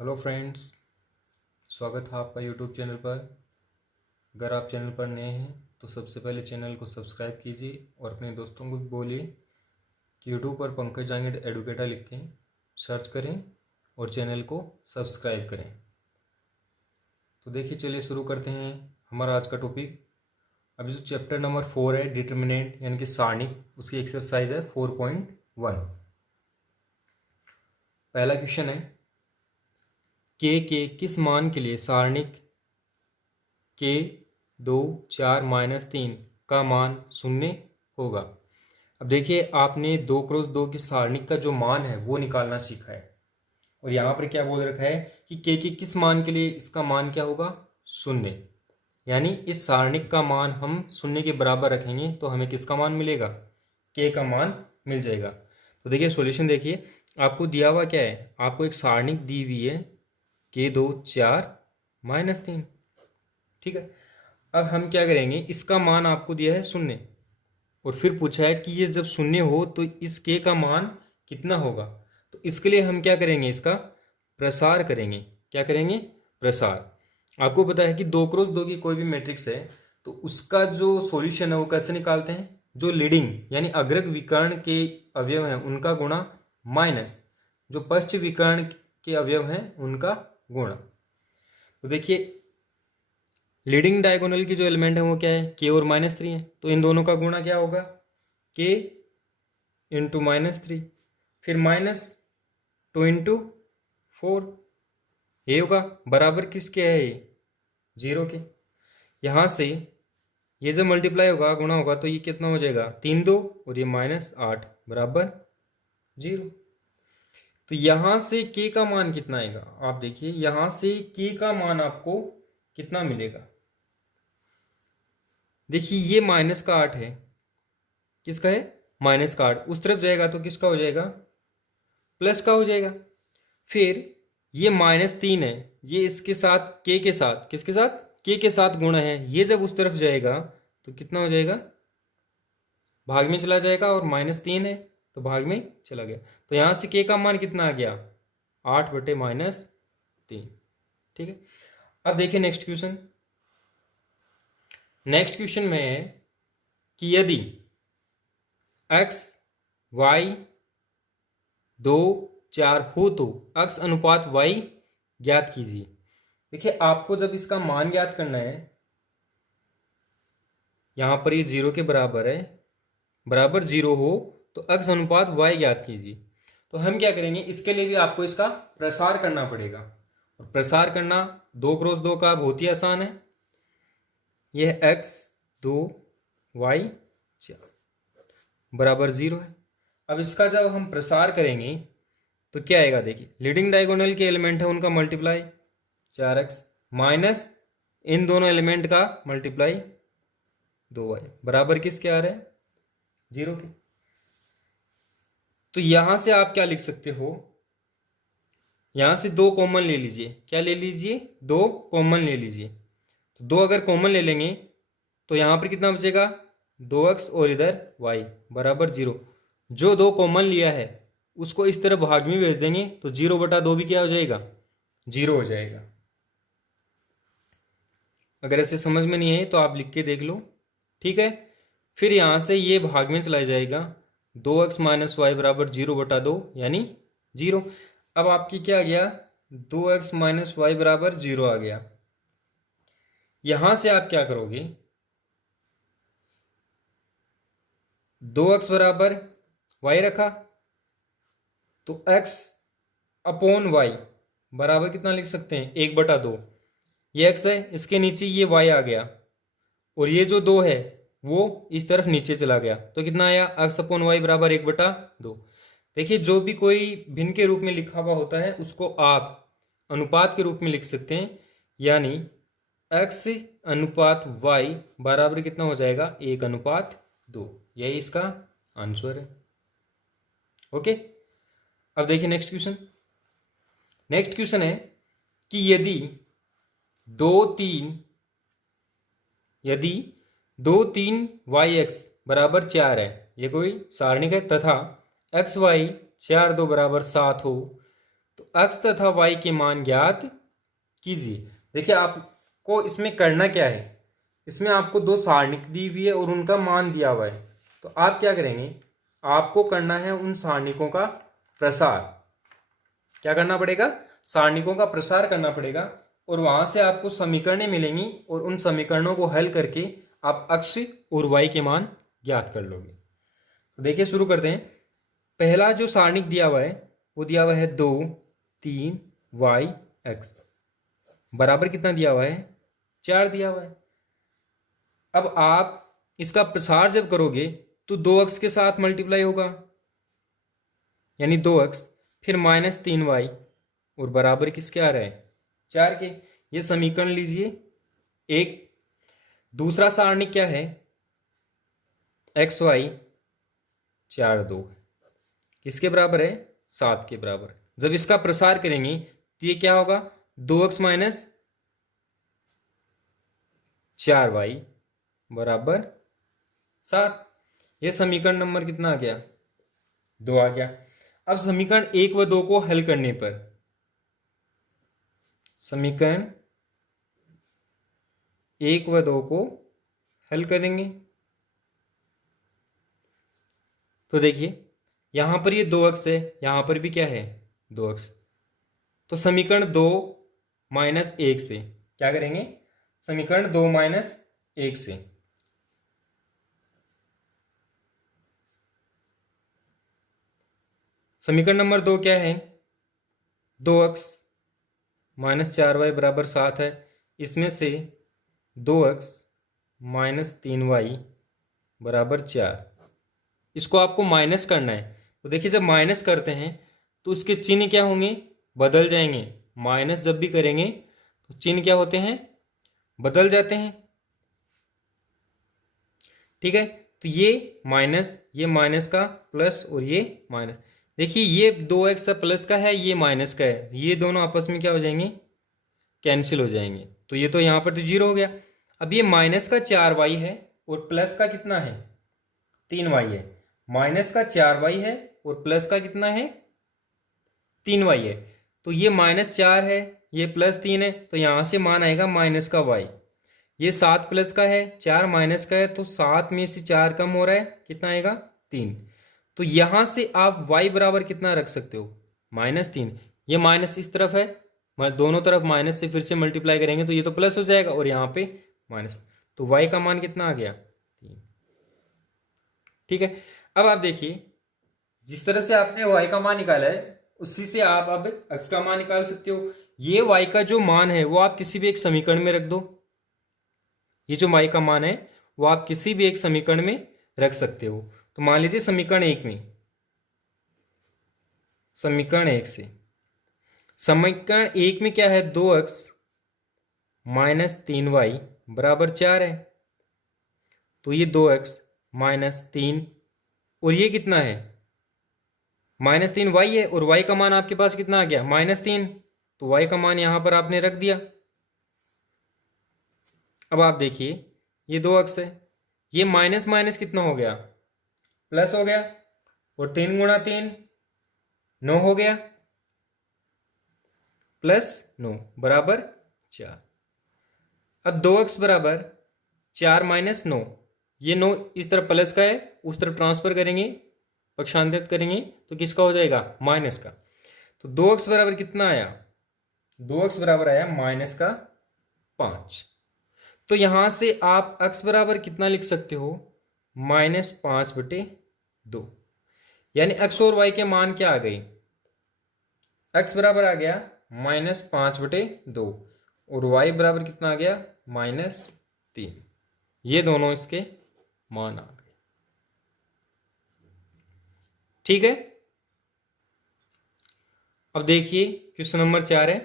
Hello friends, स्वागत है आपका यूट्यूब चैनल पर। अगर आप चैनल पर नए हैं तो सबसे पहले चैनल को सब्सक्राइब कीजिए और अपने दोस्तों को भी बोलिए कि यूट्यूब पर पंकज जांगड़ एडुकेटर लिख के सर्च करें और चैनल को सब्सक्राइब करें। तो देखिए, चलिए शुरू करते हैं हमारा आज का टॉपिक। अभी जो चैप्टर नंबर 4 है डिटर्मिनेंट यानी कि सारणिक, उसकी एक्सरसाइज है 4.1। पहला क्वेश्चन है के किस मान के लिए सारणिक के 2 4 -3 का मान 0 होगा। अब देखिए, आपने 2 × 2 की सारणिक का जो मान है वो निकालना सीखा है और यहाँ पर क्या बोल रखा है कि के किस मान के लिए इसका मान क्या होगा, 0। यानी इस सारणिक का मान हम 0 के बराबर रखेंगे तो हमें किसका मान मिलेगा, के का मान मिल जाएगा। तो देखिए सॉल्यूशन देखिए, आपको दिया हुआ क्या है, आपको एक सारणिक दी हुई है के 2 4 -3। ठीक है, अब हम क्या करेंगे, इसका मान आपको दिया है 0 और फिर पूछा है कि ये जब 0 हो तो इस के का मान कितना होगा। तो इसके लिए हम क्या करेंगे, इसका प्रसार करेंगे। क्या करेंगे, प्रसार। आपको पता है कि 2 × 2 की कोई भी मैट्रिक्स है तो उसका जो सॉल्यूशन है वो कैसे निकालते हैं, जो लीडिंग यानी अग्रक विकर्ण के अवयव हैं उनका गुणा माइनस जो पश्च विकर्ण के अवयव हैं उनका गुणा। तो देखिए, लीडिंग डायगोनल की जो एलिमेंट है वो क्या है, के और -3 है, तो इन दोनों का गुणा क्या होगा, के इंटू -3, फिर -2 × 4, ये होगा बराबर किसके है, ये 0 के। यहाँ से ये जब मल्टीप्लाई होगा, गुणा होगा, तो ये कितना हो जाएगा, 3 2 और ये -8 बराबर 0। तो यहाँ से के का मान कितना आएगा, आप देखिए यहाँ से के का मान आपको कितना मिलेगा। देखिए ये -8 है, किसका है, -8, उस तरफ जाएगा तो किसका हो जाएगा, प्लस का हो जाएगा। फिर ये -3 है, ये इसके साथ के साथ, किसके साथ, के साथ गुणा है, ये जब उस तरफ जाएगा तो कितना हो जाएगा, भाग में चला जाएगा, और -3 है तो भाग में चला गया। तो यहाँ से के का मान कितना आ गया, 8/-3। ठीक है, अब देखिए नेक्स्ट क्वेश्चन। नेक्स्ट क्वेश्चन में है कि यदि x y 2 4 हो तो x अनुपात y ज्ञात कीजिए। देखिए, आपको जब इसका मान ज्ञात करना है, यहां पर ये 0 के बराबर है, बराबर 0 हो तो x अनुपात y ज्ञात कीजिए। तो हम क्या करेंगे, इसके लिए भी आपको इसका प्रसार करना पड़ेगा, और प्रसार करना 2 × 2 का बहुत ही आसान है। यह x 2 y 4 बराबर 0 है। अब इसका जब हम प्रसार करेंगे तो क्या आएगा, देखिए लीडिंग डायगोनल के एलिमेंट है उनका मल्टीप्लाई 4x माइनस इन दोनों एलिमेंट का मल्टीप्लाई 2y बराबर किसके आ रहे हैं, 0 के। तो यहां से आप क्या लिख सकते हो, यहां से 2 कॉमन ले लीजिए। क्या ले लीजिए, 2 कॉमन ले लीजिए। तो 2 अगर कॉमन ले लेंगे तो यहां पर कितना बचेगा, 2x और इधर y बराबर 0। जो 2 कॉमन लिया है उसको इस तरह भाग में भेज देंगे तो 0/2 भी क्या हो जाएगा, 0 हो जाएगा। अगर ऐसे समझ में नहीं है तो आप लिख के देख लो। ठीक है, फिर यहां से ये भाग में चला जाएगा, 2x - y बराबर 0/2 यानी 0। अब आपकी क्या आ गया, 2x - y बराबर 0 आ गया। यहां से आप क्या करोगे, 2x बराबर y रखा तो x अपॉन y बराबर कितना लिख सकते हैं, 1/2। ये x है, इसके नीचे ये y आ गया, और ये जो 2 है वो इस तरफ नीचे चला गया, तो कितना आया, x अपॉन y बराबर 1/2। देखिए, जो भी कोई भिन्न के रूप में लिखा हुआ होता है उसको आप अनुपात के रूप में लिख सकते हैं, यानी x अनुपात y बराबर कितना हो जाएगा, 1/2। यही इसका आंसर है। ओके, अब देखिए नेक्स्ट क्वेश्चन। नेक्स्ट क्वेश्चन है कि यदि 2 3 बराबर 4 है, ये कोई सारणिक है, तथा x y 4 2 बराबर 7 हो तो x तथा y के मान ज्ञात कीजिए। देखिए आपको इसमें करना क्या है, इसमें आपको दो सारणिक दी हुई है और उनका मान दिया हुआ है। तो आप क्या करेंगे, आपको करना है उन सारणिकों का प्रसार। क्या करना पड़ेगा, सारणिकों का प्रसार करना पड़ेगा और वहां से आपको समीकरणें मिलेंगी और उन समीकरणों को हल करके आप x और y के मान ज्ञात कर लोगे। तो देखिए शुरू करते हैं। पहला जो सारणिक दिया हुआ है वो दिया हुआ है 2 3 y x बराबर कितना दिया हुआ है, 4 दिया हुआ है। अब आप इसका प्रसार जब करोगे तो 2x के साथ मल्टीप्लाई होगा यानी 2x, फिर -3y और बराबर किसके आ रहा है, 4 के। ये समीकरण लीजिए एक। दूसरा सारणिक क्या है, एक्स वाई 4 2 किसके बराबर है, 7 के बराबर। जब इसका प्रसार करेंगे तो ये क्या होगा, 2x माइनस 4y बराबर 7। ये समीकरण नंबर कितना आ गया, 2 आ गया। अब समीकरण 1 व 2 को हल करने पर, समीकरण 1 व 2 को हल करेंगे तो देखिए यहां पर ये 2x है, यहां पर भी क्या है 2x। तो समीकरण 2 माइनस 1 से क्या करेंगे, समीकरण 2 माइनस 1 से समीकरण नंबर 2 क्या है, 2x माइनस 4y बराबर 7 है। इसमें से 2x माइनस 3y बराबर 4, इसको आपको माइनस करना है। तो देखिए जब माइनस करते हैं तो उसके चिन्ह क्या होंगे, बदल जाएंगे। माइनस जब भी करेंगे तो चिन्ह क्या होते हैं, बदल जाते हैं। ठीक है, तो ये माइनस का प्लस और ये माइनस। देखिए ये 2x प्लस का है, ये माइनस का है, ये दोनों आपस में क्या हो जाएंगे, कैंसिल हो जाएंगे। तो ये तो यहाँ पर तो 0 हो गया। अब ये माइनस का 4y है और प्लस का कितना है, 3y है। माइनस का 4y है और प्लस का कितना है, 3y है। तो ये -4 है, ये +3 है, तो यहाँ से मान आएगा माइनस का y। ये 7 प्लस का है, 4 माइनस का है, तो 7 में से 4 कम हो रहा है, कितना आएगा 3। तो यहां से आप y बराबर कितना रख सकते हो, -3। ये माइनस इस तरफ है, दोनों तरफ माइनस से फिर से मल्टीप्लाई करेंगे तो ये तो प्लस हो जाएगा और यहाँ पे माइनस। तो y का मान कितना आ गया, 3। ठीक है, अब आप देखिए जिस तरह से आपने y का मान निकाला है उसी से आप अब x का मान निकाल सकते हो। ये y का जो मान है वो आप किसी भी एक समीकरण में रख दो। ये जो y का मान है वो आप किसी भी एक समीकरण में रख सकते हो। तो मान लीजिए समीकरण 1 में, समीकरण 1 से, समीकरण 1 में क्या है, 2x माइनस 3y बराबर 4 है। तो ये 2x माइनस 3 और ये कितना है, -3y है और y का मान आपके पास कितना आ गया, -3। तो y का मान यहां पर आपने रख दिया। अब आप देखिए ये 2x है, ये माइनस माइनस कितना हो गया, प्लस हो गया, और 3 गुणा 3 9 हो गया, +9 बराबर 4। अब 2x बराबर 4 माइनस 9, ये 9 इस तरफ प्लस का है, उस तरफ ट्रांसफर करेंगे, पक्षांतरित करेंगे तो किसका हो जाएगा, माइनस का। तो 2x बराबर कितना आया, 2x बराबर आया माइनस का 5। तो यहां से आप x बराबर कितना लिख सकते हो, -5/2। यानी x और y के मान क्या आ गए, x बराबर आ गया -5/2 और y बराबर कितना आ गया, -3। ये दोनों इसके मान आ गए। ठीक है, अब देखिए क्वेश्चन नंबर 4 है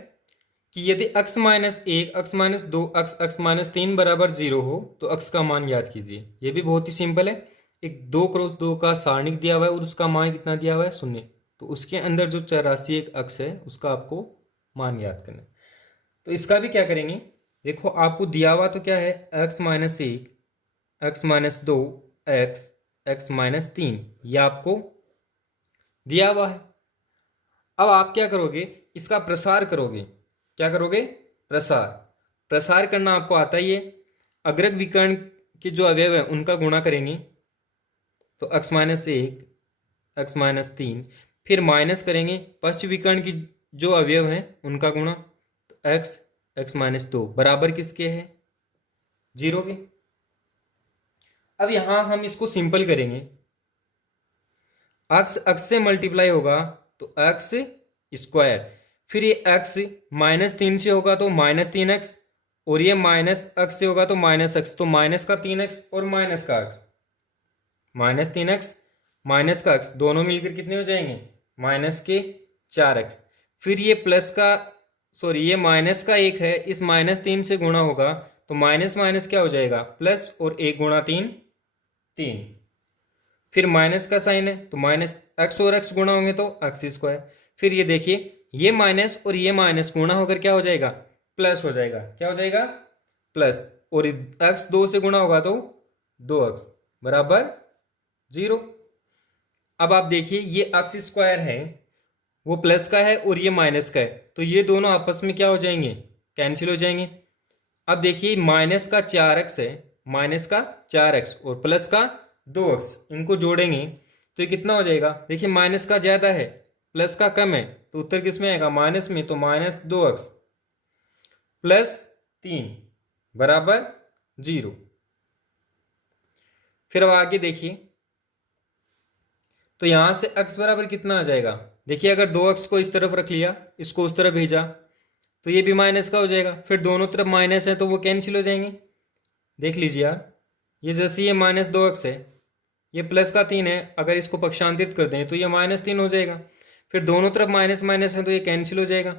कि यदि x minus 1, x minus 2, x minus 3 बराबर 0 हो तो x का मान याद कीजिए। ये भी बहुत ही सिंपल है। एक 2 क्रॉस 2 का सारणिक दिया हुआ है और उसका मान कितना दिया हुआ है, 0। तो उसके अंदर जो चरराशि एक x है उसका आपको मान याद करना है। तो इसका भी क्या करेंगे, देखो आपको दिया हुआ तो क्या है, x minus 1, x minus 2, x minus 3, ये आपको दिया हुआ है। अब आप क्या करोगे, इसका प्रसार करोगे। क्या करोगे, प्रसार। प्रसार करना आपको आता ही है। अग्रक विकर्ण के जो अवयव है उनका गुणा करेंगे तो x-1 x-3, फिर माइनस करेंगे पश्च विकर्ण की जो अवयव हैं उनका गुणा, तो x x-2 बराबर किसके है, 0 के। अब यहां हम इसको सिंपल करेंगे, x x से मल्टीप्लाई होगा तो x स्क्वायर, फिर ये x -3 से होगा तो -3x, और ये -x से होगा तो -x, तो माइनस का 3x और माइनस का x, -3x माइनस का x दोनों मिलकर कितने हो जाएंगे, माइनस के 4x। फिर ये प्लस का ये माइनस का 1 है, इस -3 से गुणा होगा तो माइनस माइनस क्या हो जाएगा, प्लस, और 1 गुणा 3 3। फिर माइनस का साइन है तो माइनस x और x गुणा होंगे तो x स्क्वायर। फिर ये देखिए ये माइनस और ये माइनस गुणा होकर क्या हो जाएगा, प्लस हो जाएगा। क्या हो जाएगा, प्लस, और x 2 से गुणा होगा तो 2x बराबर 0। अब आप देखिए ये x स्क्वायर है वो प्लस का है और ये माइनस का है, तो ये दोनों आपस में क्या हो जाएंगे, कैंसिल हो जाएंगे। अब देखिए माइनस का 4x है, माइनस का 4x और प्लस का 2x, इनको जोड़ेंगे तो ये कितना हो जाएगा, देखिए माइनस का ज्यादा है प्लस का कम है, तो उत्तर किस में आएगा, माइनस में, तो -2x प्लस 3 बराबर 0। फिर अब आगे देखिए तो यहां से x बराबर कितना आ जाएगा, देखिए अगर 2x को इस तरफ रख लिया, इसको उस तरफ भेजा तो ये भी माइनस का हो जाएगा, फिर दोनों तरफ माइनस है तो वो कैंसिल हो जाएंगे। देख लीजिए यार, ये जैसे ये -2x है, ये प्लस का 3 है, अगर इसको पक्षांतरित कर दें तो ये -3 हो जाएगा, फिर दोनों तरफ माइनस माइनस है तो ये कैंसिल हो जाएगा।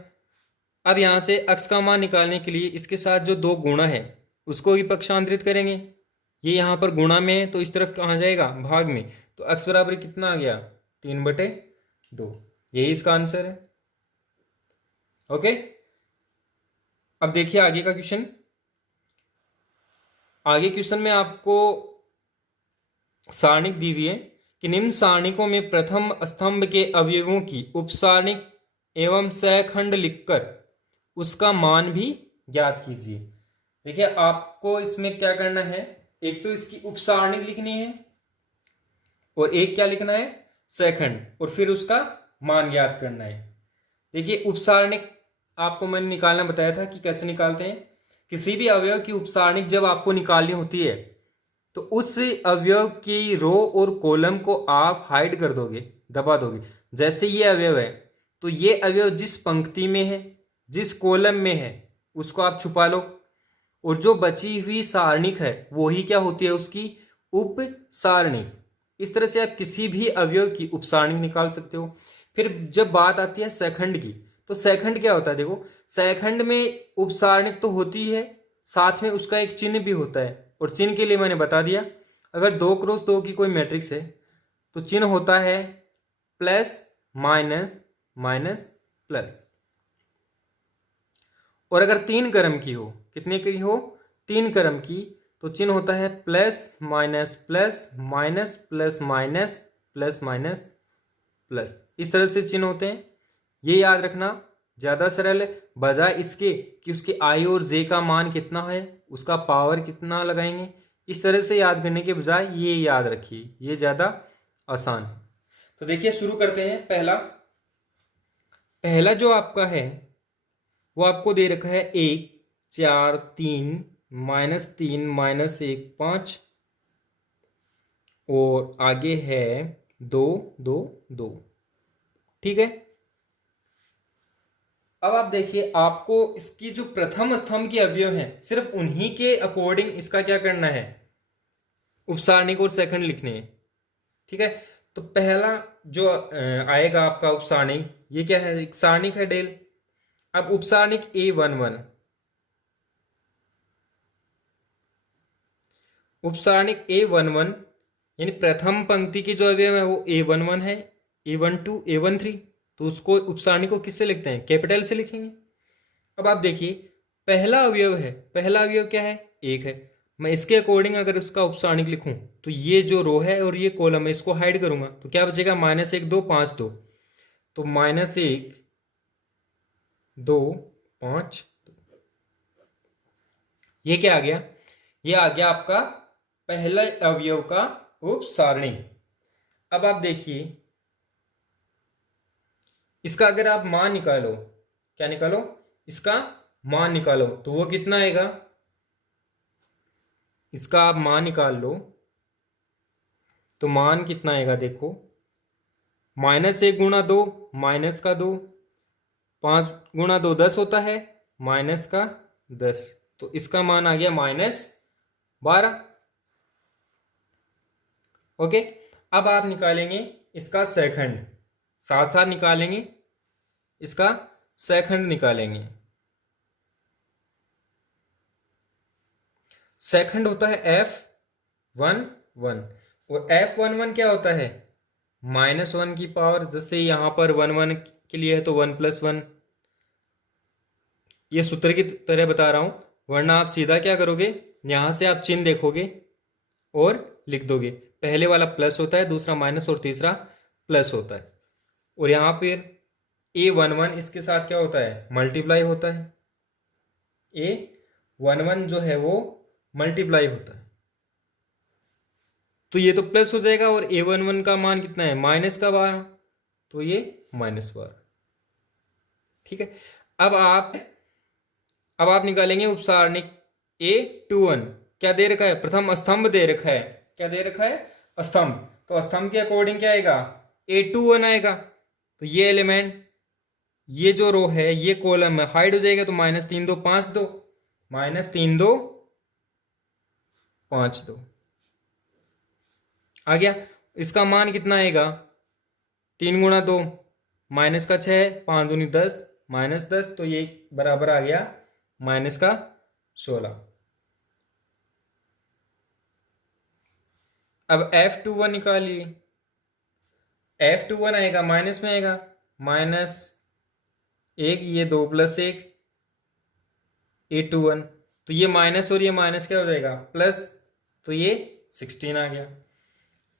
अब यहाँ से x का मान निकालने के लिए इसके साथ जो 2 गुणा है उसको भी पक्षांतरित करेंगे। ये यहाँ पर गुणा में है तो इस तरफ कहाँ जाएगा, भाग में, तो x बराबर कितना आ गया, 3/2। यही इसका आंसर है। ओके, अब देखिए आगे का क्वेश्चन। आगे क्वेश्चन में आपको सारणिक दी हुई है कि निम्न सारणिकों में प्रथम स्तंभ के अवयवों की उपसारणिक एवं सहखंड लिखकर उसका मान भी ज्ञात कीजिए। देखिए आपको इसमें क्या करना है, एक तो इसकी उपसारणिक लिखनी है और एक क्या लिखना है, सहखंड, और फिर उसका मान ज्ञात करना है। देखिए उपसारणिक आपको मैंने निकालना बताया था कि कैसे निकालते हैं। किसी भी अवयव की उपसारणिक जब आपको निकालनी होती है तो उस अवयव की रो और कॉलम को आप हाइड कर दोगे, दबा दोगे। जैसे ये अवयव है तो ये अवयव जिस पंक्ति में है, जिस कॉलम में है, उसको आप छुपा लो, और जो बची हुई सारणिक है वही क्या होती है, उसकी उप सारणिक। इस तरह से आप किसी भी अवयव की उपसारणिक निकाल सकते हो। फिर जब बात आती है सहखंड की, तो सहखंड क्या होता है, देखो सहखंड में उपसारणिक तो होती है, साथ में उसका एक चिन्ह भी होता है, और चिन्ह के लिए मैंने बता दिया, अगर 2x2 की कोई मैट्रिक्स है तो चिन्ह होता है प्लस माइनस माइनस प्लस, और अगर 3 क्रम की हो, कितने की हो, 3 क्रम की, तो चिन्ह होता है plus minus plus minus plus minus plus minus plus. इस तरह से चिन्ह होते हैं। ये याद रखना ज्यादा सरल है, बजाय इसके कि उसके आई और जे का मान कितना है, उसका पावर कितना लगाएंगे, इस तरह से याद करने के बजाय ये याद रखिए, ये ज्यादा आसान है। तो देखिए शुरू करते हैं। पहला जो आपका है वो आपको दे रखा है 1 4 3 -3 -1 5, और आगे है 2 2 2। ठीक है, अब आप देखिए आपको इसकी जो प्रथम स्तंभ के अवयव हैं सिर्फ उन्हीं के अकॉर्डिंग इसका क्या करना है, उपसारणिक और सहखंड लिखने हैं। ठीक है, तो पहला जो आएगा आपका उपसारणिक, ये क्या है, एक सारणिक है डेल। अब उपसारणिक A11, उपसारणिक A11 यानी प्रथम पंक्ति की जो अवयव है वो A11 है, A12 A13, तो उसको उपसारणिक को किससे लिखते हैं, कैपिटल से लिखेंगे। अब आप देखिए पहला अवयव है, पहला अवयव क्या है, 1 है, मैं इसके अकॉर्डिंग अगर उसका उपसारणिक लिखूं तो ये जो रो है और ये कॉलम है इसको हाइड करूंगा, तो क्या बचेगा, -1 2 5 2, तो -1 2 5। ये क्या आ गया? ये आ गया आपका पहला अवयव का उपसारणी। अब आप देखिए, इसका अगर आप मान निकालो, क्या निकालो? इसका मान निकालो, तो वो कितना आएगा? इसका आप मान निकाल लो तो मान कितना आएगा? देखो, -1 गुणा 2 माइनस का 2, 5 गुणा 2 10 होता है, माइनस का 10, तो इसका मान आ गया -12। ओके, अब आप निकालेंगे इसका सेकंड, साथ साथ निकालेंगे, इसका सेकंड निकालेंगे। सेकंड होता है F11 और F11 क्या होता है? -1 की पावर, जैसे यहां पर 1 1 के लिए है तो 1 + 1, ये सूत्र की तरह बता रहा हूं, वरना आप सीधा क्या करोगे, यहां से आप चिन्ह देखोगे और लिख दोगे। पहले वाला प्लस होता है, दूसरा माइनस और तीसरा प्लस होता है। और यहां पर A11 इसके साथ क्या होता है? मल्टीप्लाई होता है। A11 जो है वो मल्टीप्लाई होता है, तो ये तो प्लस हो जाएगा। और A11 का मान कितना है? -12, तो ये -12। ठीक है, अब आप निकालेंगे उपसारणिक A21। क्या दे रखा है? प्रथम स्तंभ दे रखा है। क्या दे रखा है? स्तंभ। तो स्तंभ के अकॉर्डिंग क्या आएगा? A21 आएगा। तो ये एलिमेंट, ये जो रो है, ये कॉलम है, हाइड हो जाएगा, तो -3 2 5 2, -3 2 5 2 आ गया। इसका मान कितना आएगा? 3 गुणा 2 माइनस का 6, 5 दूनी 10, -10, तो ये बराबर आ गया -16। अब F21 निकालिए। F21 आएगा, माइनस में आएगा, -1, ये 2 + 1 A21, तो ये माइनस और ये माइनस क्या हो जाएगा? प्लस, तो ये 16 आ गया।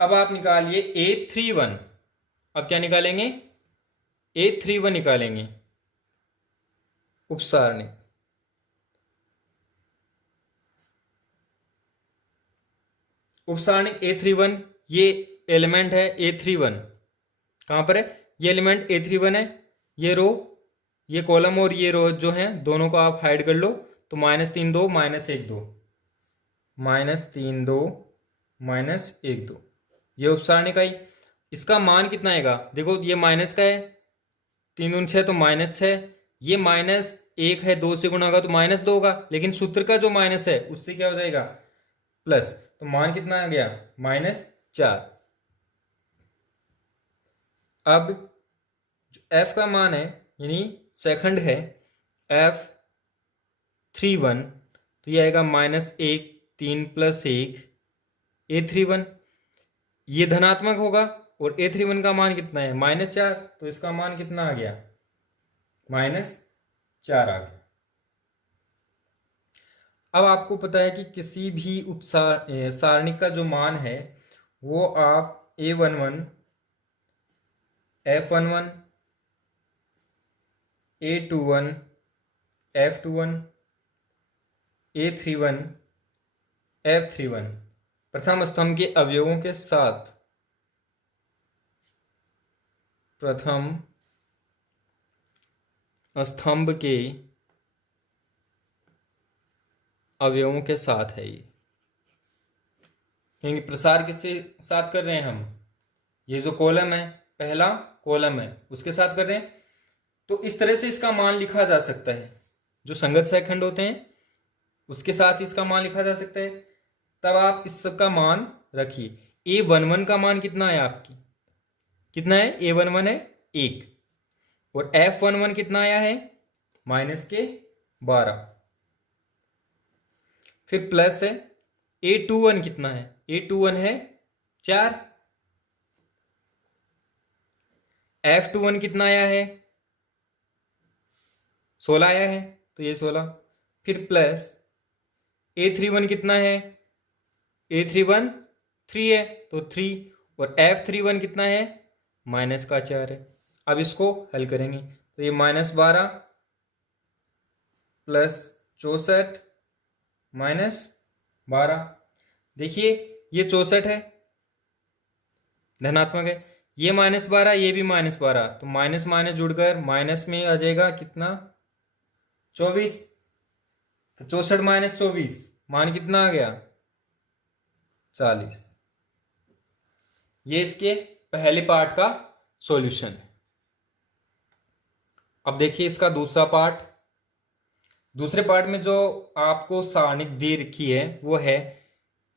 अब आप निकालिए A31। अब क्या निकालेंगे? A31 निकालेंगे, उपसारणी। उपसारणी A31, ये एलिमेंट है A31। कहां पर है? ये एलिमेंट A31 है। ये रो, ये कॉलम और ये रो जो है, दोनों को आप हाइड कर लो, तो -3 2 -1 2, -3 2 -1 2, ये उपसारणी का ही। इसका मान कितना आएगा? देखो, ये माइनस का है, 3 दूनी 6, तो -6, ये -1 है, 2 से गुणा होगा तो -2 होगा, लेकिन सूत्र का जो माइनस है उससे क्या हो जाएगा? प्लस, तो मान कितना आ गया? -4। अब जो F का मान है, यानी सेकंड है F31, तो ये आएगा -1 3 + 1 A31, ये धनात्मक होगा। और A31 का मान कितना है? -4, तो इसका मान कितना आ गया? -4 आ गया। अब आपको पता है कि किसी भी सारणिक का जो मान है वो आप A11 F11 A21 F21 A31 F31 प्रथम स्तंभ के अवयवों के साथ, प्रथम स्तंभ के अवयवों के साथ है ये, क्योंकि प्रसार किसके साथ कर रहे हैं हम? ये जो कॉलम है, पहला कॉलम है, उसके साथ कर रहे हैं। तो इस तरह से इसका मान लिखा जा सकता है, जो संगत सेकंड होते हैं उसके साथ इसका मान लिखा जा सकता है। तब आप इसका मान रखिए। A11 का मान कितना है आपकी? कितना है? A11 है 1, और F11 कितना आया है? -12। फिर प्लस है A21 कितना है? A21 है 4। F21 कितना आया है? 16 आया है, तो ये 16। फिर प्लस A31 कितना है? A31 3 है, तो 3। और F31 कितना है? -4 है। अब इसको हल करेंगे तो ये -12 प्लस 64 -12। देखिए ये 64 है, धनात्मक है, ये -12, ये भी -12, तो माइनस माइनस जुड़कर माइनस में आ जाएगा कितना, 24। तो 64 - 24 मान कितना आ गया, 40। ये इसके पहले पार्ट का सॉल्यूशन है। अब देखिए इसका दूसरा पार्ट। दूसरे पार्ट में जो आपको सारणिक दे रखी है वो है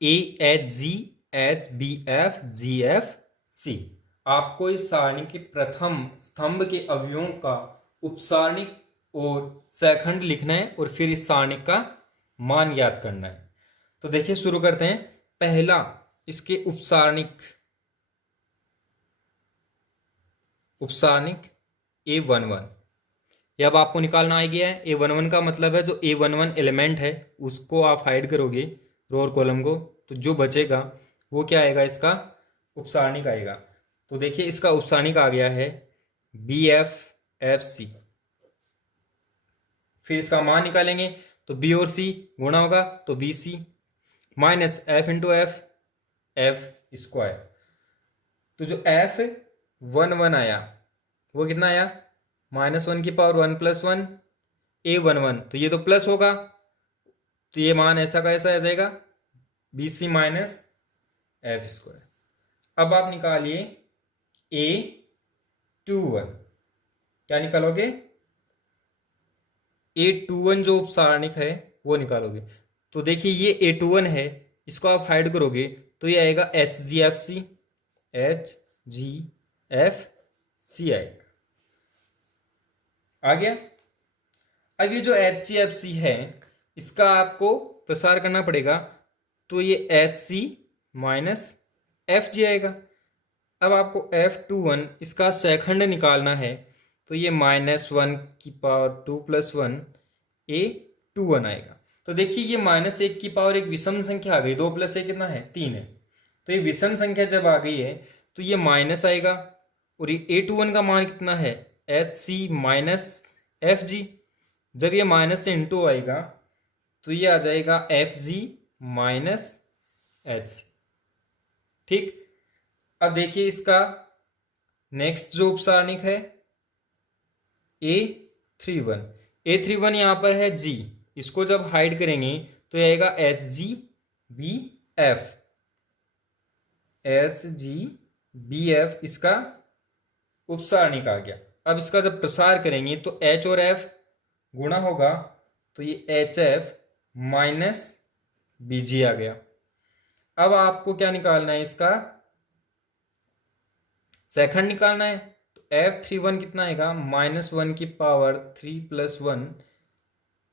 AHG HBFGFC। आपको इस सारणी के प्रथम स्तंभ के अवयवों का उपसारणिक और सेखंड लिखना है और फिर इस सारणिक का मान ज्ञात करना है। तो देखिए शुरू करते हैं। पहला इसके उपसारणिक A11, ये अब आपको निकालना आ गया है। A11 का मतलब है जो A11 एलिमेंट है उसको आप हाइड करोगे रो और कॉलम को, तो जो बचेगा वो क्या आएगा, इसका उपसारणिक आएगा। तो देखिए इसका उपसारणिक आ गया है BFFC। फिर इसका मान निकालेंगे तो B और C गुणा होगा तो BC minus F into F, F square. तो जो F11 आया वो कितना आया, -1 की पावर 1 + 1 A11, तो ये तो प्लस होगा, तो ये मान ऐसा का ऐसा आ जाएगा BC माइनस F स्क्वायर। अब आप निकालिए A21, क्या निकालोगे, A21 जो उपसारणिक है वो निकालोगे। तो देखिए ये A21 है, इसको आप हाइड करोगे तो ये आएगा HGFC आएगा। आ गया। अब ये जो HGFC है इसका आपको प्रसार करना पड़ेगा, तो ये HC माइनस FG आएगा। अब आपको F21 इसका सेखंड निकालना है, तो ये -1 की पावर 2 + 1 A21 आएगा। तो देखिए ये -1 की पावर एक विषम संख्या आ गई, 2 + 1 कितना है, 3 है। तो ये विषम संख्या जब आ गई है तो ये माइनस आएगा, और ये A21 का मान कितना है, HC माइनस FG। जब ये माइनस से इंटू आएगा तो ये आ जाएगा FG माइनस HC। ठीक। अब देखिए इसका नेक्स्ट जो उपसारणिक है A31 यहां पर है G, इसको जब हाइड करेंगे तो ये आएगा HGBF, इसका उपसारणिक आ गया। अब इसका जब प्रसार करेंगे तो H और F गुणा होगा, तो ये HF माइनस BG आ गया। अब आपको क्या निकालना है, इसका सेकंड निकालना है। तो F31 कितना आएगा, -1 की पावर 3 + 1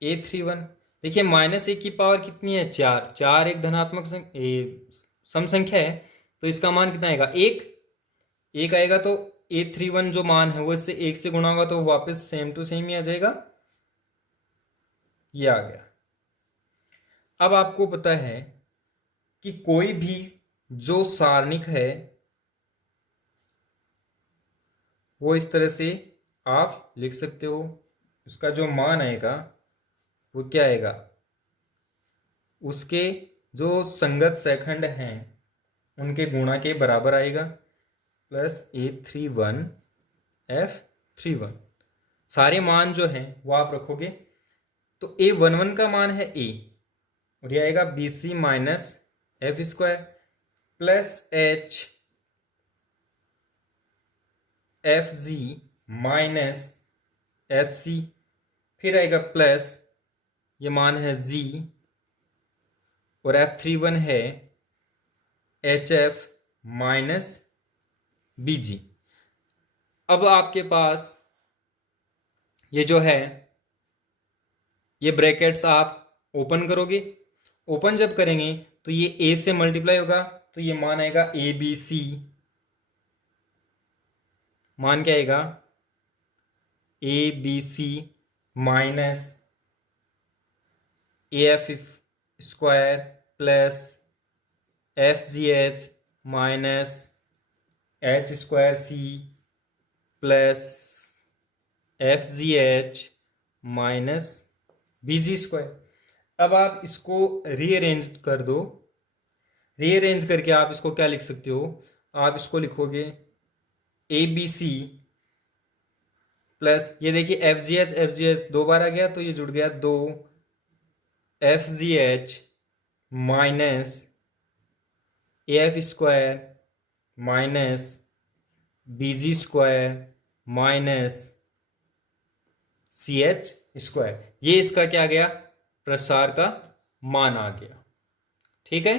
A31। देखिए -1 की पावर कितनी है, 4, 4 एक धनात्मक सम संख्या है, तो इसका मान कितना आएगा, 1 आएगा। तो A31 जो मान है वो इससे 1 से गुणा होगा तो वापस सेम टू सेम ही आ जाएगा, ये आ गया। अब आपको पता है कि कोई भी जो सारणिक है वो इस तरह से आप लिख सकते हो, उसका जो मान आएगा वो क्या आएगा, उसके जो संगत सेखंड हैं उनके गुणा के बराबर आएगा, प्लस A31 F31। सारे मान जो हैं वो आप रखोगे, तो A11 का मान है A, और ये आएगा BC minus F square plus HFG minus HC, फिर आएगा प्लस ये मान है G, और F31 है HF माइनस BG। अब आपके पास ये जो है ये ब्रैकेट्स आप ओपन करोगे, ओपन जब करेंगे तो ये A से मल्टीप्लाई होगा, तो ये मान आएगा ABC, मान क्या आएगा ABC minus AF square plus FGH minus H square C plus F G H minus B G square. अब आप इसको रीअरेंज कर दो। रीअरेंज करके आप इसको क्या लिख सकते हो, आप इसको लिखोगे ए बी सी प्लस, ये देखिए एफ जी एच दो बार आ गया तो ये जुड़ गया दो F G H minus A F square minus B G square minus C H square. ये इसका क्या आ गया, प्रसार का मान आ गया। ठीक है,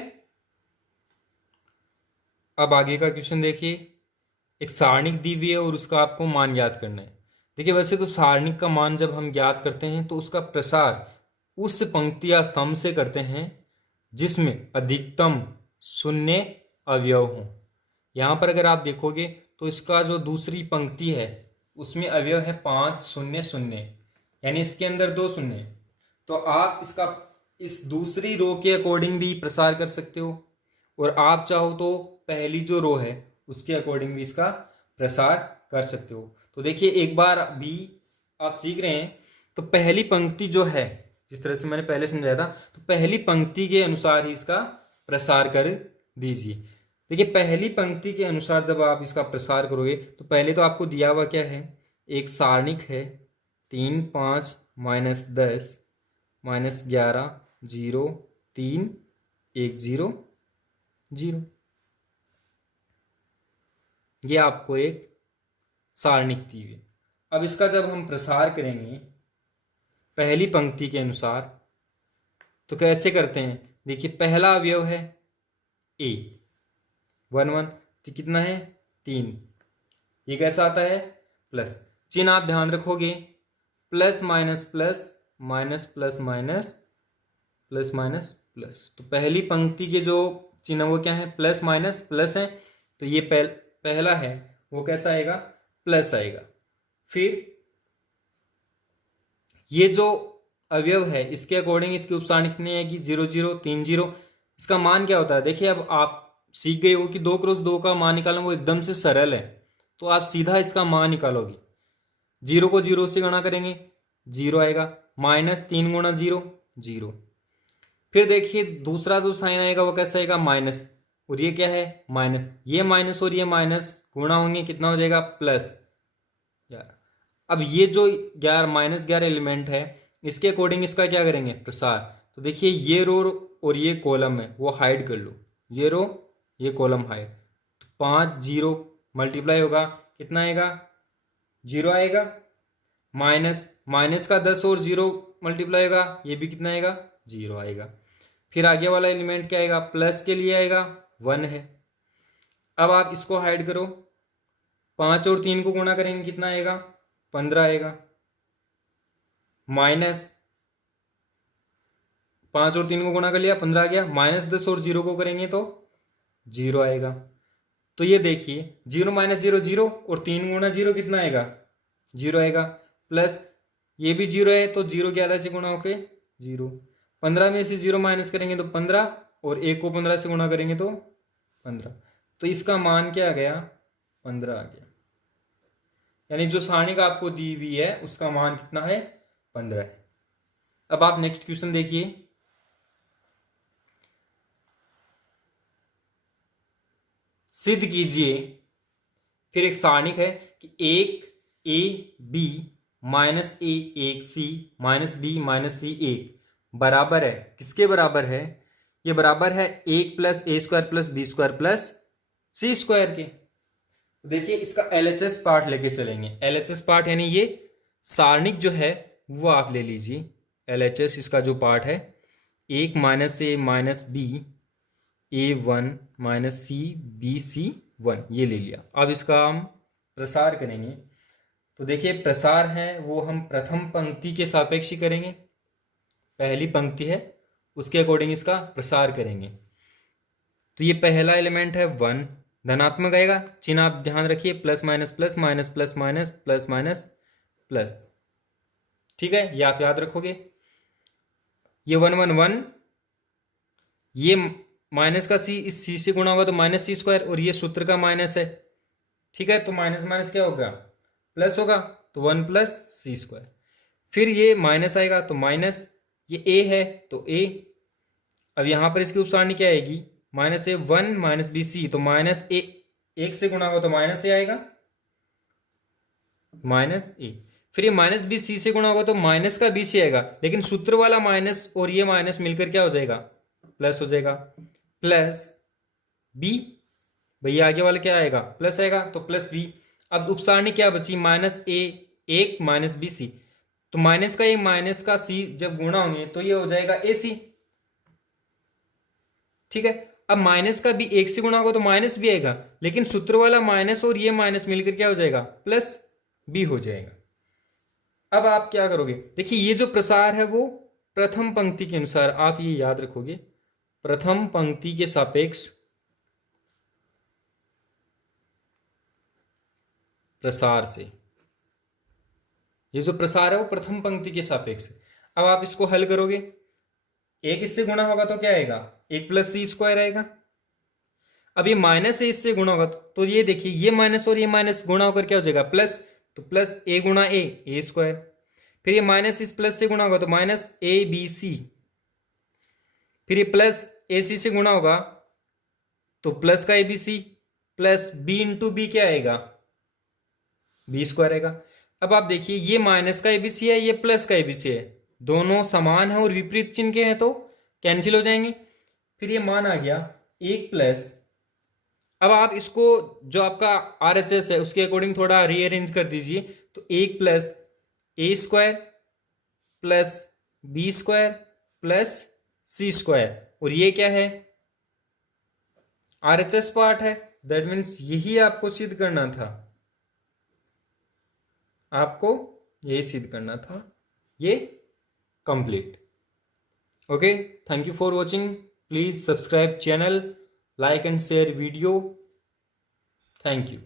अब आगे का क्वेश्चन देखिए। एक सारणिक दी हुई है और उसका आपको मान ज्ञात करना है। देखिए वैसे तो सारणिक का मान जब हम ज्ञात करते हैं तो उसका प्रसार उस पंक्ति या स्तंभ से करते हैं जिसमें अधिकतम शून्य अवयव हो। यहाँ पर अगर आप देखोगे तो इसका जो दूसरी पंक्ति है उसमें अवयव है 5 शून्य शून्य, यानी इसके अंदर 2 शून्य। तो आप इसका इस दूसरी रो के अकॉर्डिंग भी प्रसार कर सकते हो, और आप चाहो तो पहली जो रो है उसके अकॉर्डिंग भी इसका प्रसार कर सकते हो। तो देखिए एक बार भी आप सीख रहे हैं तो पहली पंक्ति जो है, जिस तरह से मैंने पहले समझाया था, तो पहली पंक्ति के अनुसार ही इसका प्रसार कर दीजिए। देखिए पहली पंक्ति के अनुसार जब आप इसका प्रसार करोगे तो पहले तो आपको दिया हुआ क्या है, एक सारणिक है 3 5 माइनस 10 माइनस 11 0 3 1 0 0। ये आपको एक सारणिक दी हुई है। अब इसका जब हम प्रसार करेंगे पहली पंक्ति के अनुसार तो कैसे करते हैं, देखिए पहला अवयव है ए 1 1, तो कितना है 3। ये कैसा आता है प्लस, चिन्ह आप ध्यान रखोगे plus minus plus minus plus minus plus minus plus. तो पहली पंक्ति के जो चिन्ह वो क्या है, प्लस माइनस प्लस है, तो ये पहला है वो कैसा आएगा, प्लस आएगा। फिर ये जो अवयव है इसके अकॉर्डिंग इसकी उपसारणिक कितनी आएगी, 0 0 3 0। इसका मान क्या होता है, देखिए अब आप सीख गए हो कि 2 क्रॉस 2 का मान निकालना वो एकदम से सरल है, तो आप सीधा इसका मान निकालोगे। 0 को 0 से गुणा करेंगे 0 आएगा, माइनस 3 गुणा 0 0। फिर देखिए दूसरा जो साइन आएगा वो कैसा आएगा, माइनस, और ये क्या है माइनस, ये माइनस और ये माइनस गुणा होंगे कितना हो जाएगा प्लस 11। अब ये जो 11 माइनस 11 एलिमेंट है इसके अकॉर्डिंग इसका क्या करेंगे प्रसार। तो देखिए ये रो और ये कॉलम है वो हाइड कर लो, ये रो ये कॉलम हाइड, तो 5 0 मल्टीप्लाई होगा कितना आएगा 0 आएगा, माइनस माइनस का 10 और 0 मल्टीप्लाई होगा ये भी कितना आएगा 0 आएगा। फिर आगे वाला एलिमेंट क्या आएगा, प्लस के लिए आएगा 1 है। अब आप इसको हाइड करो, 5 और 3 को गुणा करेंगे कितना आएगा 15 आएगा, माइनस 5 और 3 को गुणा कर लिया 15 आ गया, माइनस 10 और 0 को करेंगे तो 0 आएगा। तो ये देखिए 0 माइनस 0 0 और 3 गुणा 0 कितना आएगा 0 आएगा, प्लस ये भी 0 है तो 0 11 से गुणा होके 0, 15 में से 0 माइनस करेंगे तो 15, और 1 को 15 से गुणा करेंगे तो 15। तो इसका मान क्या आ गया 15 आ गया, यानी जो सारणिक आपको दी हुई है उसका मान कितना है 15 है। अब आप नेक्स्ट क्वेश्चन देखिए। सिद्ध कीजिए, फिर एक सारणिक है कि 1 A B minus A 1 C minus B minus C 1 बराबर है, किसके बराबर है, ये बराबर है 1 plus A square plus B square plus C square के। देखिए इसका LHS पार्ट लेके चलेंगे। LHS पार्ट यानी ये सारणिक जो है वो आप ले लीजिए, LHS इसका जो पार्ट है 1 minus A minus B A1 minus C B C 1 ये ले लिया। अब इसका हम प्रसार करेंगे, तो देखिए प्रसार है वो हम प्रथम पंक्ति के सापेक्ष ही करेंगे, पहली पंक्ति है उसके अकॉर्डिंग इसका प्रसार करेंगे। तो ये पहला एलिमेंट है 1 धनात्मक आएगा, चिन्ह आप ध्यान रखिए plus minus plus minus plus minus plus minus plus, ठीक है ये आप याद रखोगे। ये 1 1 1, ये माइनस का सी इस सी से गुणा होगा तो माइनस सी स्क्वायर, और ये सूत्र का माइनस है, ठीक है तो माइनस माइनस क्या होगा प्लस होगा तो 1 प्लस सी स्क्वायर, फिर ये माइनस आएगा तो माइनस, ये ए है तो ए। अब यहाँ पर इसकी उपसारणी क्या आएगी, minus A 1 minus B C, तो माइनस ए, एक से गुणा होगा तो माइनस ए आएगा, माइनस ए। फिर ये माइनस बी सी से गुणा होगा तो माइनस का बी सी आएगा, लेकिन सूत्र वाला माइनस और ये माइनस मिलकर क्या हो जाएगा, प्लस हो जाएगा, प्लस बी, भैया आगे वाला क्या आएगा, प्लस आएगा तो प्लस बी। अब उपसारणी क्या बची, माइनस ए एक माइनस बी सी, तो माइनस का ए माइनस का सी जब गुणा होंगे तो ये हो जाएगा ए सी, ठीक है। अब माइनस का भी एक से गुणा होगा तो माइनस भी आएगा, लेकिन सूत्र वाला माइनस और ये माइनस मिलकर क्या हो जाएगा, प्लस बी हो जाएगा। अब आप क्या करोगे, देखिए ये जो प्रसार है वो प्रथम पंक्ति के अनुसार, आप ये याद रखोगे, प्रथम पंक्ति के सापेक्ष प्रसार से, ये जो प्रसार है वो प्रथम पंक्ति के सापेक्ष। अब आप इसको हल करोगे, एक इससे गुणा होगा तो क्या आएगा, एक प्लस सी स्क्वायर आएगा। अब ये माइनस है, इससे गुणा होगा तो ये देखिए ये माइनस और ये माइनस गुणा होकर क्या हो जाएगा, प्लस, तो प्लस ए गुणा ए स्क्वायर। फिर ये माइनस इस प्लस से गुणा होगा तो माइनस ए बी सी, फिर ये प्लस ए सी से गुणा होगा तो प्लस का A B C, plus B into B क्या आएगा, बी स्क्वायर आएगा। अब आप देखिए ये माइनस का एबीसी है, ये प्लस का एबीसी है, दोनों समान है और विपरीत चिन्ह के हैं तो कैंसिल हो जाएंगे। फिर ये मान आ गया एक प्लस, अब आप इसको जो आपका RHS है उसके अकॉर्डिंग थोड़ा रीअरेंज कर दीजिए, तो एक plus A square plus B square plus C square, और ये क्या है, RHS पार्ट है, दैट मीन्स यही आपको सिद्ध करना था, आपको यही सिद्ध करना था, ये complete. Okay, thank you for watching, please subscribe channel, like and share video. Thank you.